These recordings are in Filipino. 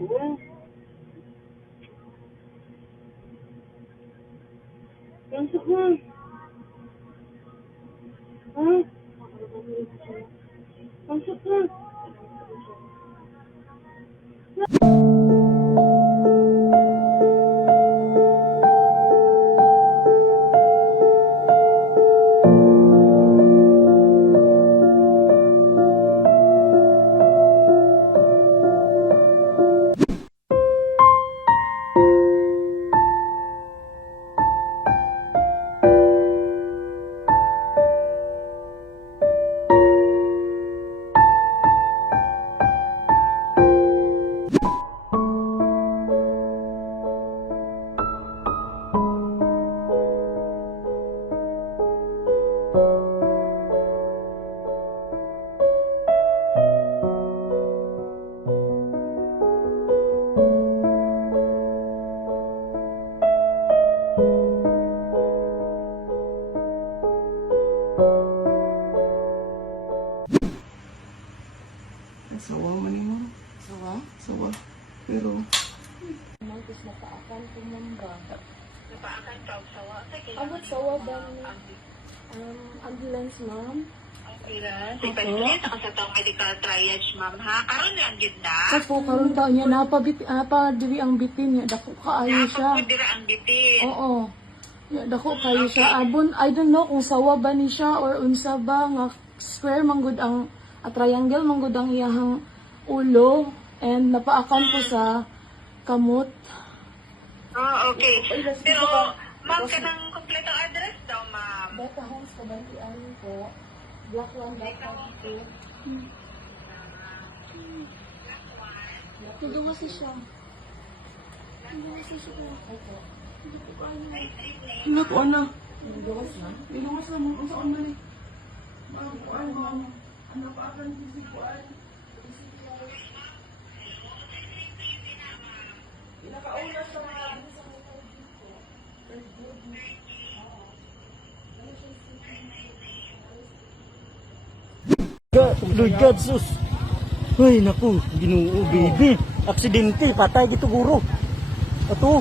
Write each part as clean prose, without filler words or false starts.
Oo. Pasok na. Ha? Pasok na. Sawa man mo. Sawa? Sawa. Pero Magkis na paakan ko mamba. Napaakan ka og sawa. Abot sawa ba ni ambulance, ma'am? Depende sa kasatang medical triage, ma'am, ha? Karon lang gid na. Kasi karon taon niya napa diri ang bitin niya dako kaayo siya. Ako dira ang bitin. Oo. Ya dako kayo siya. Abon I don't know kung sawa ba ni siya or unsa ba nga square manggod ang triangle manggod ang iyahang ulo and napaakan ko sa kamot. Oh, okay. Pero, ma'am, kanang kompletong address daw, ma'am. Beta Homes Kabantian po. Black one, Black one. Hindi kasi siya. Hindi kasi siya. Ito. Ano ko na? Binugas na? Binuwas na mo sa man ni. Kuan mo. Ano pa akan si kuan? Pinakauna sa mga Lord God, sus. Ay, naku, Ginoo, baby. Aksidente, patay dito guro. Ato,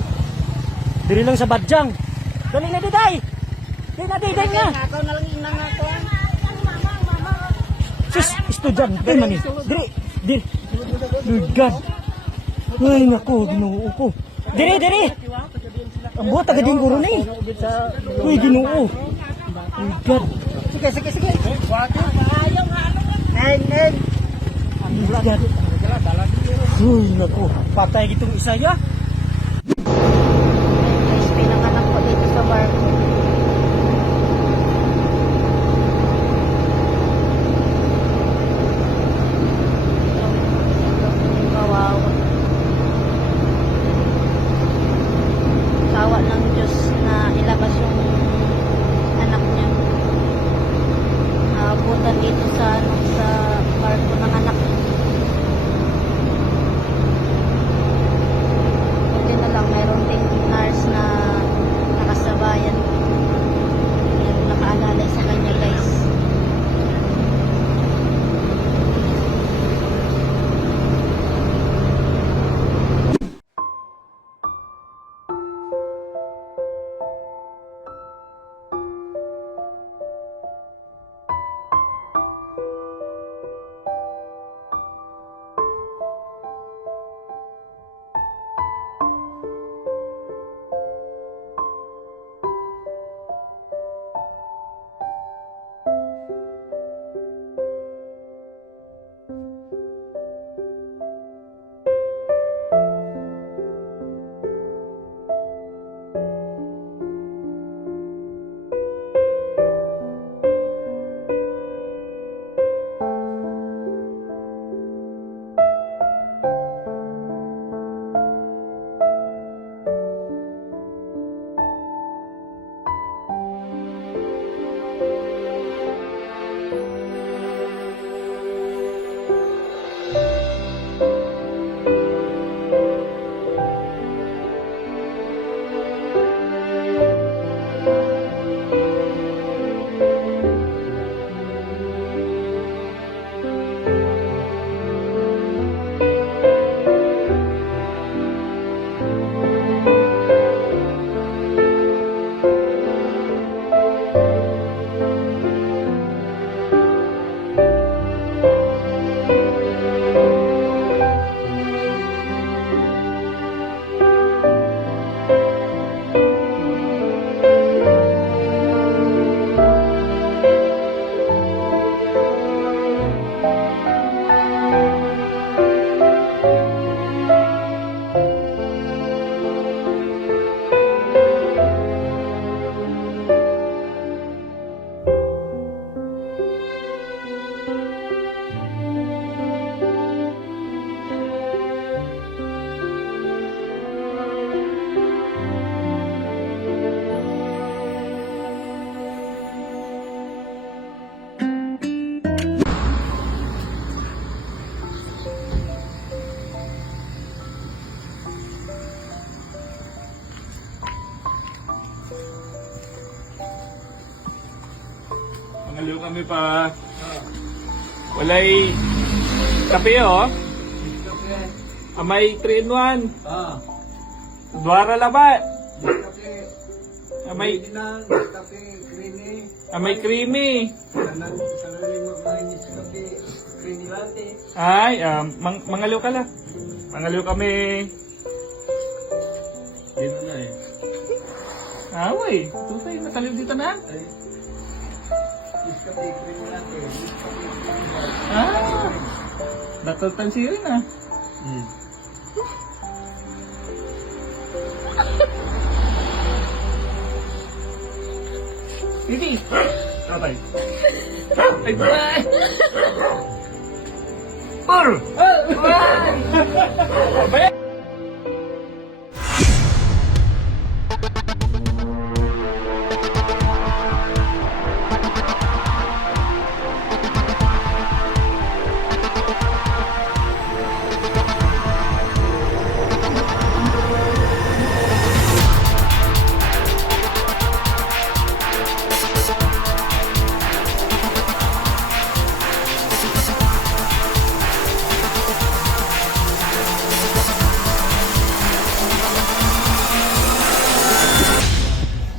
diri lang sa Badyang. Dali na, diday. Dali na, diday na. Ako na lang inang ako. Sus, estudyante man eh. Diri. Lord God. Ay, naku, Ginoo ko. Diri. Ang buhat, tagading guro ni. Uy, Ginoo. Lord God. Sige. Nen. Lord God. Uy, naku, patay gitong isa ya. Guys, pinanganak ko dito sa barko. Kawawa. Sawa ng Diyos na ilabas yung anak niya. Naabutan dito sa barko ng anak niya. Buti na lang mayroon ding nurse na nakasabayan. Yan, nakaalalay sa kanya, guys. Mangaliw kami pa. Walay kape oh. Amay 3 in 1. Dwara laba. Amay creamy. Ay, mangaliw ka lang. Mangaliw kami. Dito na eh. Away, tutay, nakaliw dito na. Natatan siya rin ah. Hindi. Tatay. Ay, bye! Pur! Bye!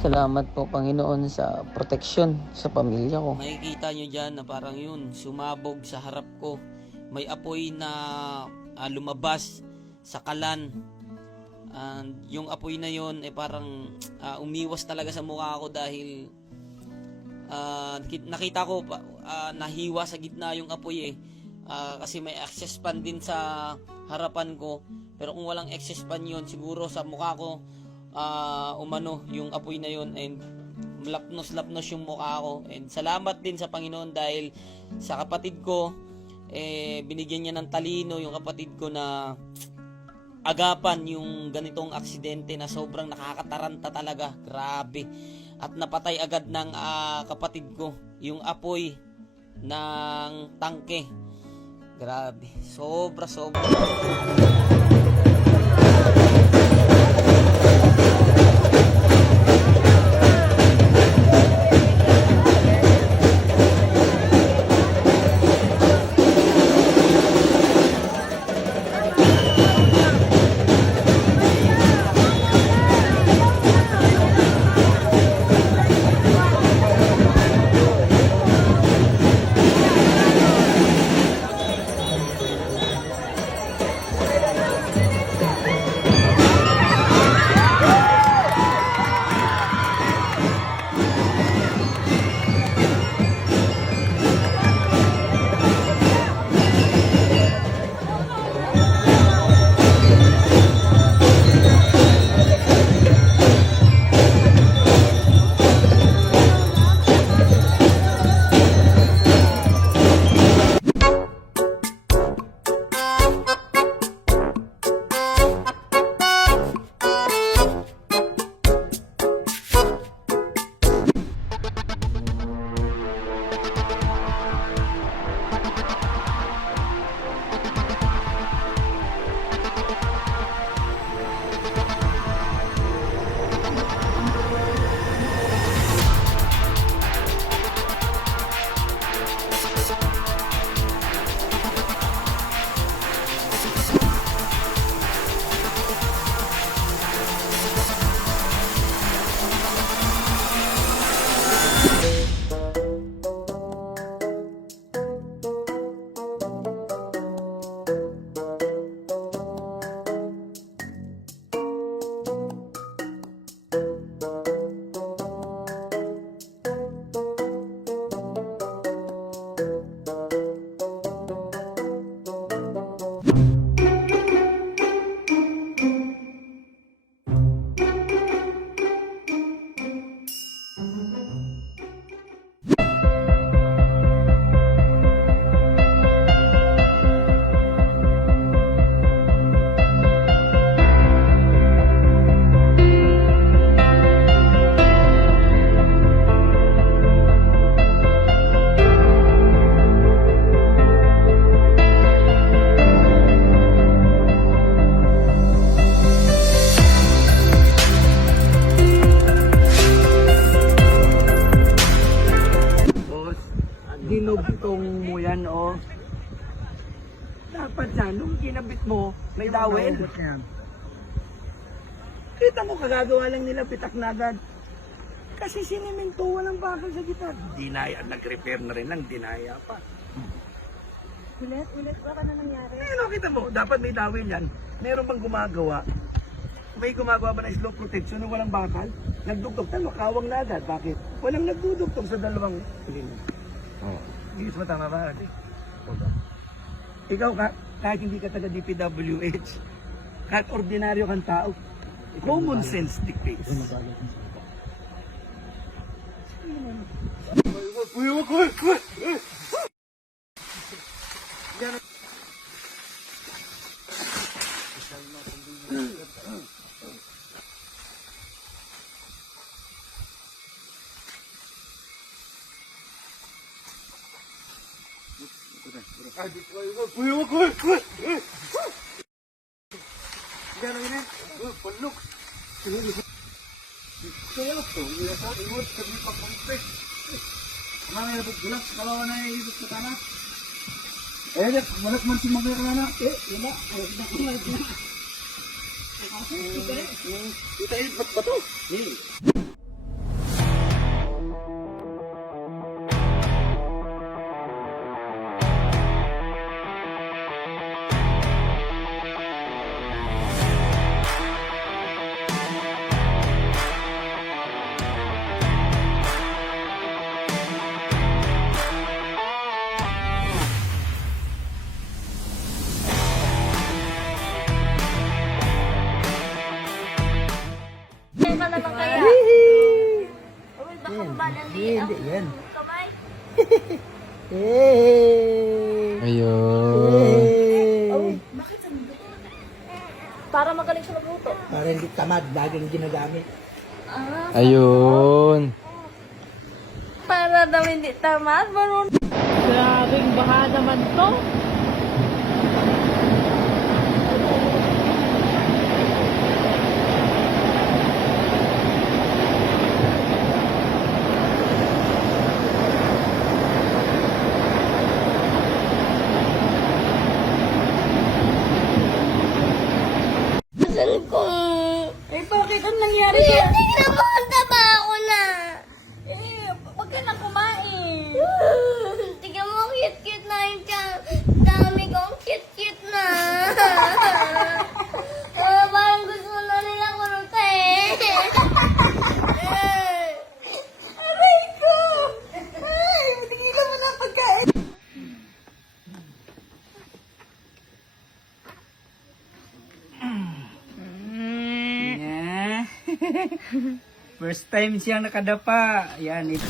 Salamat po Panginoon sa proteksyon sa pamilya ko. Makikita nyo dyan na parang yun, sumabog sa harap ko. May apoy na lumabas sa kalan. And yung apoy na yun, parang umiwas talaga sa mukha ko dahil nakita ko nahiwa sa gitna yung apoy kasi may access pan din sa harapan ko. Pero kung walang access pan yun, siguro sa mukha ko umano yung apoy na yun and lapnos yung mukha ko. And salamat din sa Panginoon dahil sa kapatid ko binigyan niya ng talino yung kapatid ko na agapan yung ganitong aksidente na sobrang nakakataranta talaga, grabe. At napatay agad ng kapatid ko yung apoy ng tangke. Grabe, sobra. Itong mo yan, oh. Dapat na, nung kinabit mo, may dawel. Kita mo, kagagawa lang nila, pitak na agad. Kasi siniminto, walang bakal sa gitna. Dinaya, nag-repair na rin lang, dinaya pa. Ulit, baka na nangyari. Ano, kita mo, dapat may dawel yan. Meron bang gumagawa? May gumagawa ba ng slope protection na walang bakal? Nagdugtog, tama, kawang na agad. Bakit? Walang nagdudugtog sa dalawang linya. Oh. Hindi mo tama ba? Ikaw, kahit hindi ka taga DPWH, kahit ordinaryo kang tao, common sense dictates. Kaya naman kaya. Uy, baka mabalang di. Hindi, yan. Kamay. Ayun. Para magaling sa magluto. Para hindi tamad, laging ginagamit. Ayun. Para daw hindi tamad, marunong. Grabing baha naman to. Saan ko? Eh, bakit? Anong nangyari siya? Napunta ba ako na? Eh, wag ka na kumain. Tingnan mo, cute-cute na yung tiyan. Dami kong cute-cute na. Parang gusto na nila kurutin. Aray ko! Ay, tigilan mo na pagkain. Yeah. First time siya nakadapa. Yan, ito.